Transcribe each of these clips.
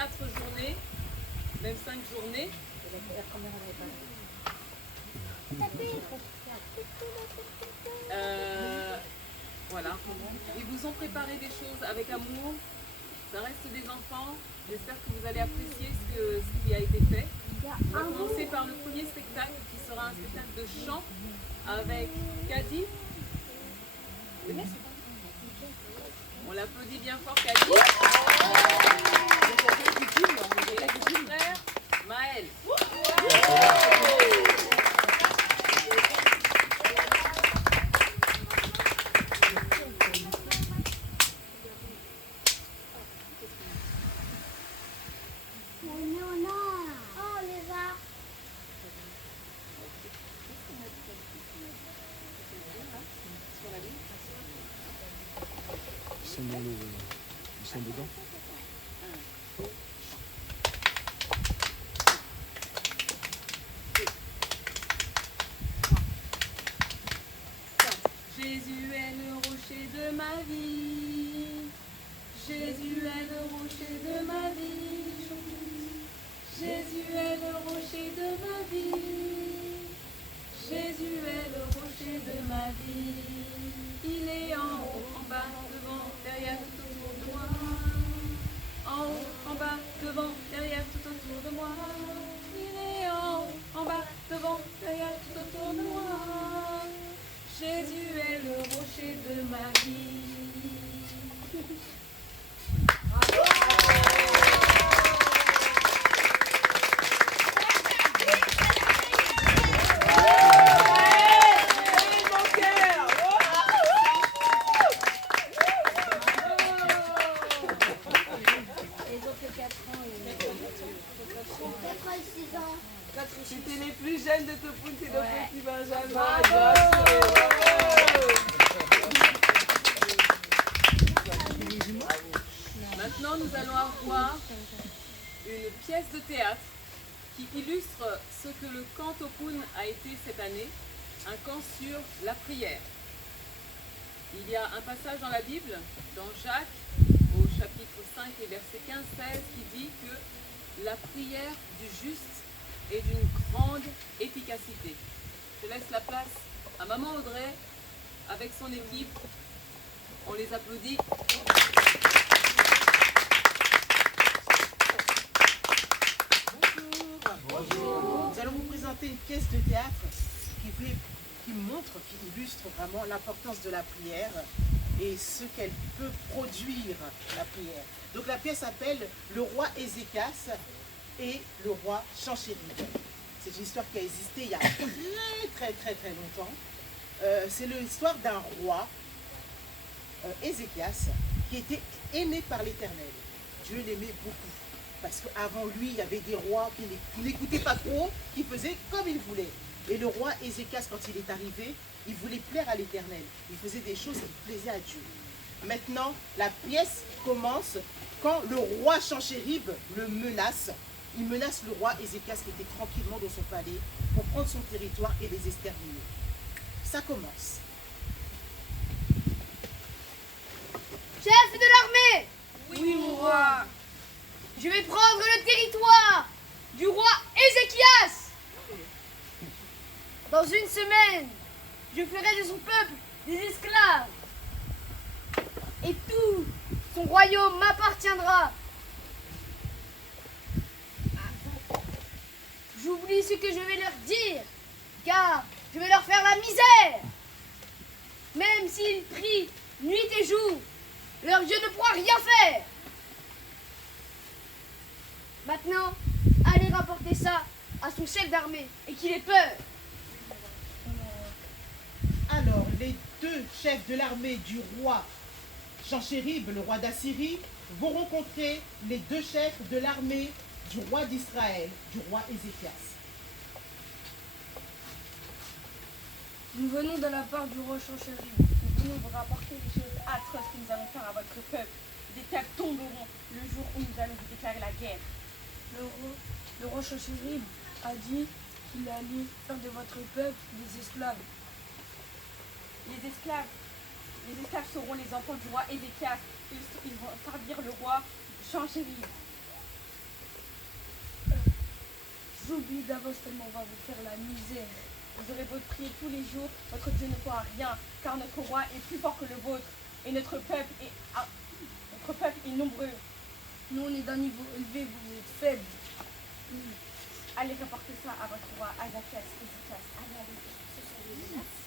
4 journées, même 5 journées. Voilà. Ils vous ont préparé des choses avec amour. Ça reste des enfants. J'espère que vous allez apprécier ce qui a été fait. On va commencer par le premier spectacle qui sera un spectacle de chant avec Kadi. On l'applaudit bien fort, Kadi. Et son frère, Maël. Ils sont dedans. Jésus est le rocher de ma vie. Jésus est le rocher de ma vie. Jésus est le rocher de ma vie. Jésus est le rocher de ma vie. Il est en haut, en bas, devant, derrière, tout autour de moi. En haut, en bas, devant, derrière, tout autour de moi. Il est en haut, en bas, devant, derrière, tout autour de moi. Jésus est le rocher de ma vie. C'était les plus jeunes de Topoun, c'est nos petits Benjamin. Maintenant, nous allons avoir une pièce de théâtre qui illustre ce que le camp Topoun a été cette année, un camp sur la prière. Il y a un passage dans la Bible, dans Jacques, au chapitre 5 et verset 15-16, qui dit que la prière du juste est d'une grande efficacité. Je laisse la place à Maman Audrey avec son équipe. On les applaudit. Bonjour. Nous allons vous présenter une pièce de théâtre qui montre, qui illustre vraiment l'importance de la prière et ce qu'elle peut produire, la prière. Donc la pièce s'appelle Le roi Ézéchias et le roi Sanchérib. C'est une histoire qui a existé il y a très longtemps. C'est l'histoire d'un roi, Ézéchias, qui était aimé par l'Éternel. Dieu l'aimait beaucoup. Parce qu'avant lui, il y avait des rois qui n'écoutaient pas trop, qui faisaient comme ils voulaient. Et le roi Ézéchias, quand il est arrivé, il voulait plaire à l'Éternel. Il faisait des choses qui plaisaient à Dieu. Maintenant, la pièce commence quand le roi Sanchérib le menace. Il menace le roi Ézéchias qui était tranquillement dans son palais pour prendre son territoire et les exterminer. Ça commence. Chef de l'armée! Oui, mon roi. Je vais prendre le territoire du roi Ézéchias. Dans une semaine, je ferai de son peuple des esclaves. Et tout son royaume m'appartiendra. J'oublie ce que je vais leur dire, car je vais leur faire la misère. Même s'ils prient nuit et jour, leur Dieu ne pourra rien faire. Maintenant, allez rapporter ça à son chef d'armée et qu'il ait peur. Alors, les deux chefs de l'armée du roi Sanchérib, le roi d'Assyrie, vont rencontrer les deux chefs de l'armée du roi d'Israël, du roi Ézéchias. Nous venons de la part du roi Sanchérib. Nous venons vous rapporter les choses atroces que nous allons faire à votre peuple. Des terres tomberont le jour où nous allons vous déclarer la guerre. Le roi Sanchérib a dit qu'il allait faire de votre peuple des esclaves. Les esclaves seront les enfants du roi Ézéchias. Ils vont servir le roi Sanchérib. j'oublie d'avance tellement on va vous faire la misère. Vous aurez beau prier tous les jours, votre Dieu ne pourra rien, car notre roi est plus fort que le vôtre, et notre peuple est nombreux. Nous, on est d'un niveau élevé, vous êtes faibles. Allez rapporter ça à votre roi, Azakias, Ézéchias. Allez. Ce sont des menaces.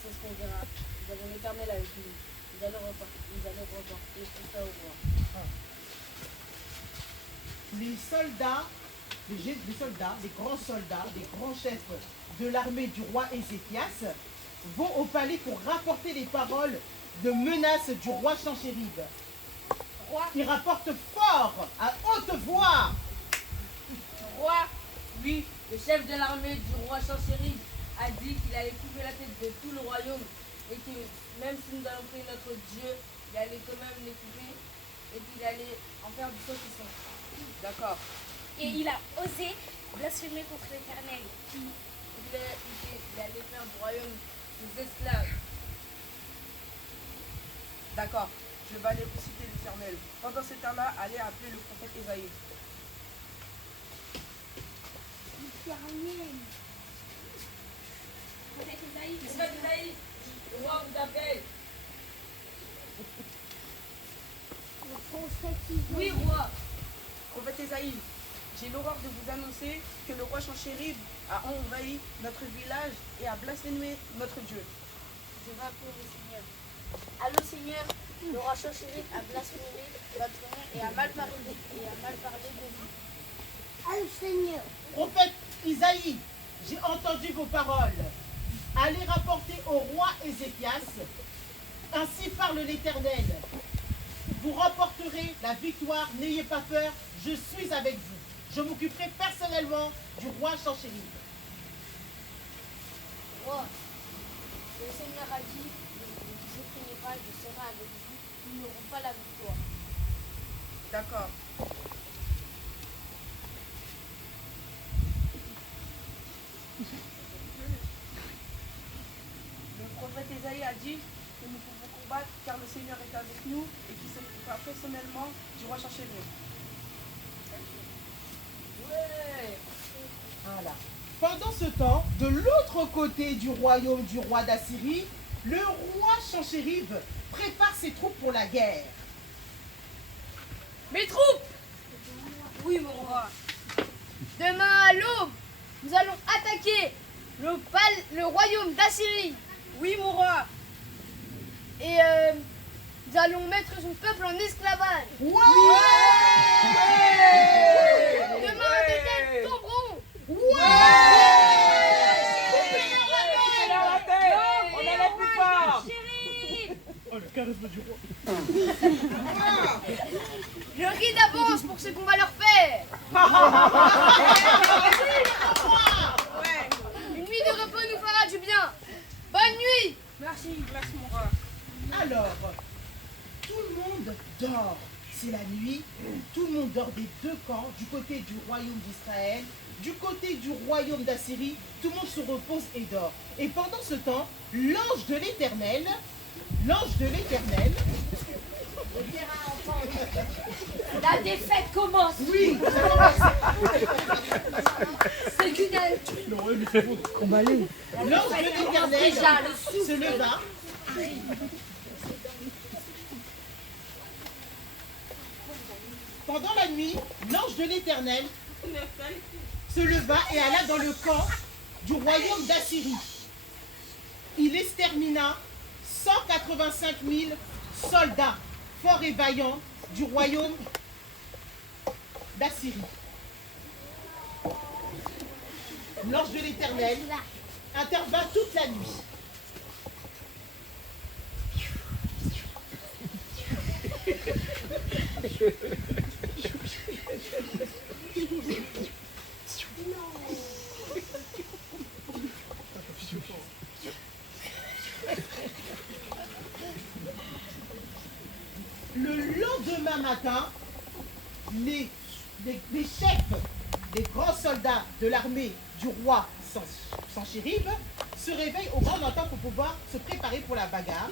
C'est ce qu'on dira. Nous avons l'Éternel avec nous. Nous allons reporter tout ça au roi. Les soldats, les grands soldats, les grands chefs de l'armée du roi Ézéchias vont au palais pour rapporter les paroles de menaces du roi Sanchérib. Ils rapportent fort, à haute voix. Roi, lui, le chef de l'armée du roi Sanchérib, a dit qu'il allait couper la tête de tout le royaume et que même si nous allons prier notre Dieu, il allait quand même les couper et qu'il allait en faire du saucisson. D'accord. Et il a osé blasphémer contre l'Éternel. Il allait faire du royaume des esclaves. D'accord. Je vais aller citer l'Éternel. Pendant ce temps-là, allez appeler le prophète Ésaïe. Prophète Isaïe, le roi vous appelle. Oui, roi. Prophète Ésaïe, j'ai l'horreur de vous annoncer que le roi Sanchérib a envahi notre village et a blasphémé notre Dieu. Je vais appeler le Seigneur. Allô Seigneur, le roi Sanchérib a blasphémé votre nom et a mal parlé de vous. Allô Seigneur. Prophète Isaïe, j'ai entendu vos paroles. Allez rapporter au roi Ézéchias. Ainsi parle l'Éternel. Vous remporterez la victoire, n'ayez pas peur, je suis avec vous. Je m'occuperai personnellement du roi Sanchérib. Roi, le Seigneur a dit, ne vous effrayez pas, je serai avec vous, nous n'aurons pas la victoire. D'accord. Le prophète Ésaïe a dit que nous pouvons combattre car le Seigneur est avec nous et qu'il s'occupera personnellement du roi Sanchérib. Voilà. Pendant ce temps, de l'autre côté du royaume du roi d'Assyrie, le roi Sanchérib prépare ses troupes pour la guerre. Mes troupes! Oui, mon roi. Demain à l'aube, nous allons attaquer le royaume d'Assyrie. Oui, mon roi. Et nous allons mettre son peuple en esclavage. Ouais! Demain, des têtes tomberont. On est les plus forts. Oh, le charisme du roi. Je ris d'avance pour ce qu'on va leur faire. Une nuit de repos nous fera du bien. Bonne nuit. Merci mon roi. Alors, tout le monde dort. C'est la nuit. Tout le monde dort des deux camps, du côté du royaume d'Israël, du côté du royaume d'Assyrie. Tout le monde se repose et dort. Et pendant ce temps, l'ange de l'Éternel, La défaite commence. oui, C'est une Non, ouais, mais c'est bon. l'ange de l'Éternel déjà le souffle. se leva. Pendant la nuit, l'ange de l'Éternel se leva et alla dans le camp du royaume d'Assyrie. Il extermina 185 000 soldats forts et vaillants du royaume d'Assyrie. L'ange de l'Éternel intervint toute la nuit. Le lendemain matin, les chefs des grands soldats de l'armée du roi Sanchérib se réveillent au grand matin pour pouvoir se préparer pour la bagarre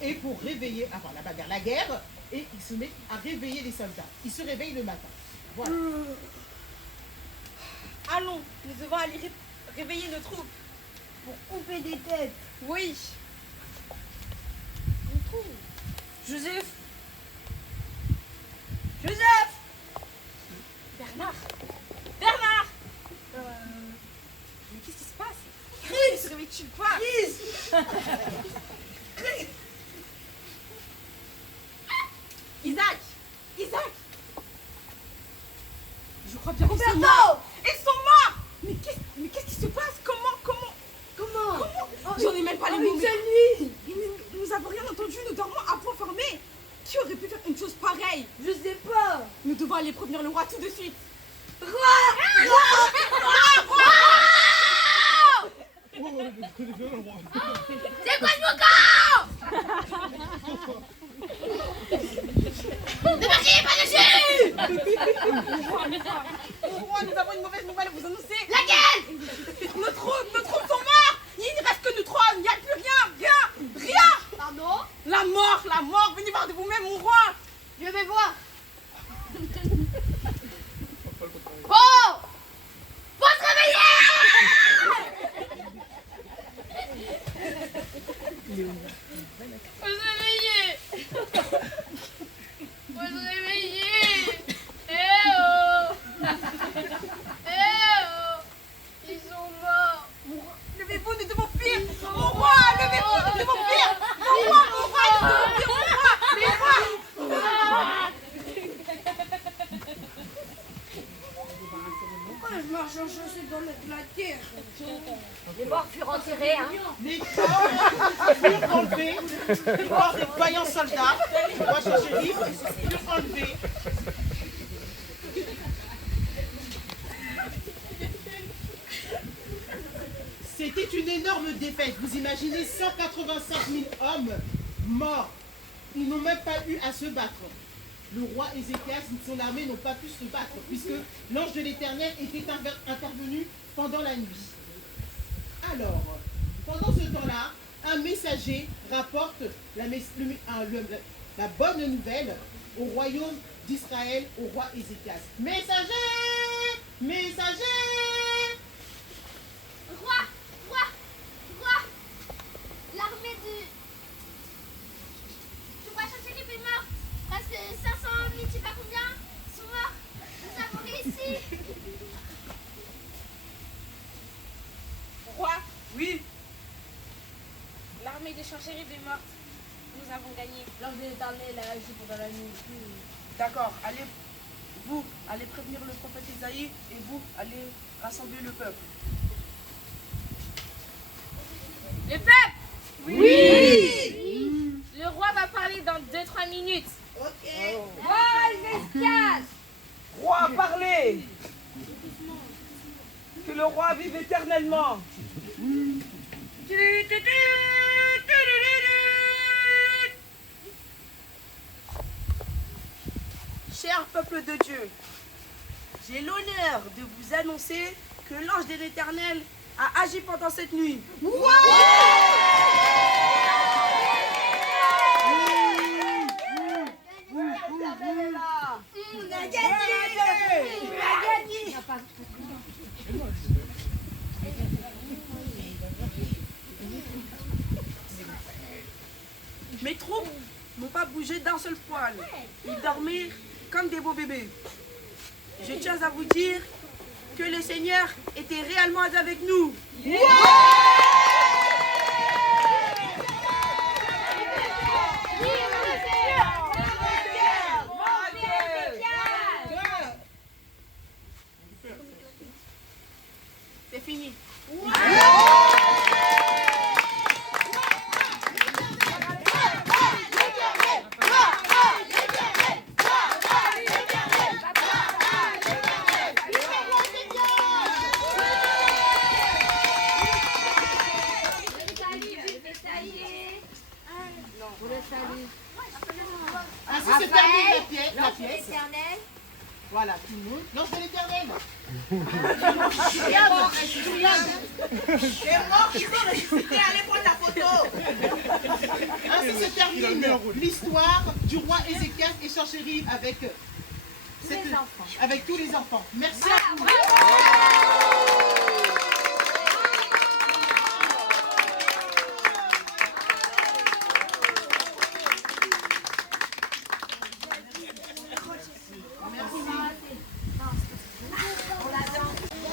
et pour réveiller, enfin la guerre, et ils se mettent à réveiller les soldats. Ils se réveillent le matin. Voilà. allons, nous devons aller réveiller nos troupes. Pour couper des têtes. Oui. Joseph. Joseph. Bernard. Bernard. Mais qu'est-ce qui se passe? Chris, ne réveilles-tu pas? Chris. Isaac. Isaac. Je crois bien qu'ils sont morts. Ils sont morts. Mais qu'est-ce qui se passe? Comment? J'en ai même pas les mots. Nous n'avons rien entendu, nous dormons à point fermé. Qui aurait pu faire une chose pareille? Je sais pas. Nous devons aller prévenir le roi tout de suite. C'est quoi ce boucan? Ne marchez pas dessus. Roi, nous avons une mauvaise nouvelle à vous annoncer. Laquelle? Nos troupes sont morts. Il ne reste que nous trois. Il n'y a plus rien. Pardon? La mort. Venez voir de vous-même, mon roi. Je vais voir. Bon! Faut se réveiller! Faut se réveiller! Faut se réveiller! Eh oh! Eh oh! Ils sont morts! Levez-vous, nous devons fuir. Mon roi, levez-vous, nous devons fuir. Mon roi, nous devons fuir. Mon roi. Pourquoi je marche en chaussettes dans la terre? Les morts furent enterrés, hein. Les corps furent enlevés. Les corps des vaillants soldats, roi Changérib, furent enlevés. C'était une énorme défaite. Vous imaginez 185 000 hommes morts. Ils n'ont même pas eu à se battre. Le roi Ézéchias et son armée n'ont pas pu se battre puisque l'ange de l'Éternel était intervenu pendant la nuit. Alors, pendant ce temps-là, un messager rapporte la bonne nouvelle au royaume d'Israël, au roi Ézéchias. Messager! Messager! Roi! L'armée du roi Changérib est morte. Presque 500 000, je sais pas combien, sont morts. Nous avons réussi. Roi, oui. L'armée des Changérib est morte. Nous avons gagné. L'ange de l'Éternel a agi pendant la nuit. D'accord, allez prévenir le prophète Isaïe et vous, allez rassembler le peuple. Le peuple! Oui! Le roi va parler dans 2-3 minutes. Roi, parlez! Que le roi vive éternellement! Cher peuple de Dieu, j'ai l'honneur de vous annoncer que l'ange de l'Éternel a agi pendant cette nuit. On a gagné! Mes troupes n'ont pas bougé d'un seul poil. Ils dormaient comme des beaux bébés. Je tiens à vous dire que le Seigneur était réellement avec nous. C'est fini. Ainsi se termine la pièce. L'Éternel. Voilà, tout le monde. L'ange de l'Éternel. Les morts qui sont ressuscités, allez prendre la photo. Ainsi se termine l'histoire du roi Ézéchias et Changérib avec avec tous les enfants. Merci à vous.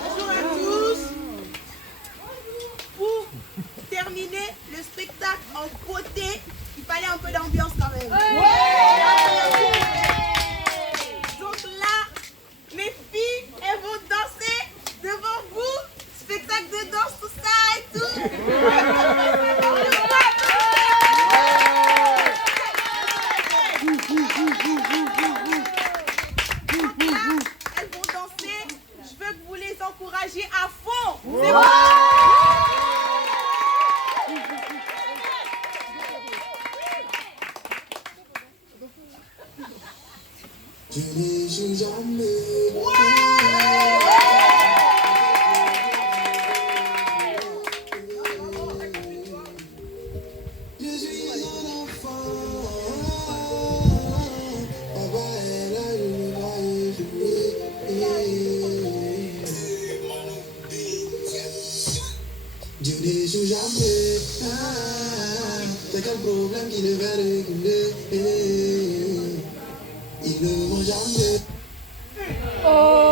Bonjour à tous. Pour terminer le spectacle en beauté, il fallait un peu d'ambiance quand même. Donc là, les filles, elles vont danser devant vous. Spectacle de danse, tout ça et tout. Donc là, elles vont danser. Je veux que vous les encouragiez à fond. C'est bon? Je ne joue jamais. Je suis un enfant. Papa est là, je me dois jouer. Je ne joue jamais. C'est quel problème qui devait réguler. Ils ne vont jamais. Oh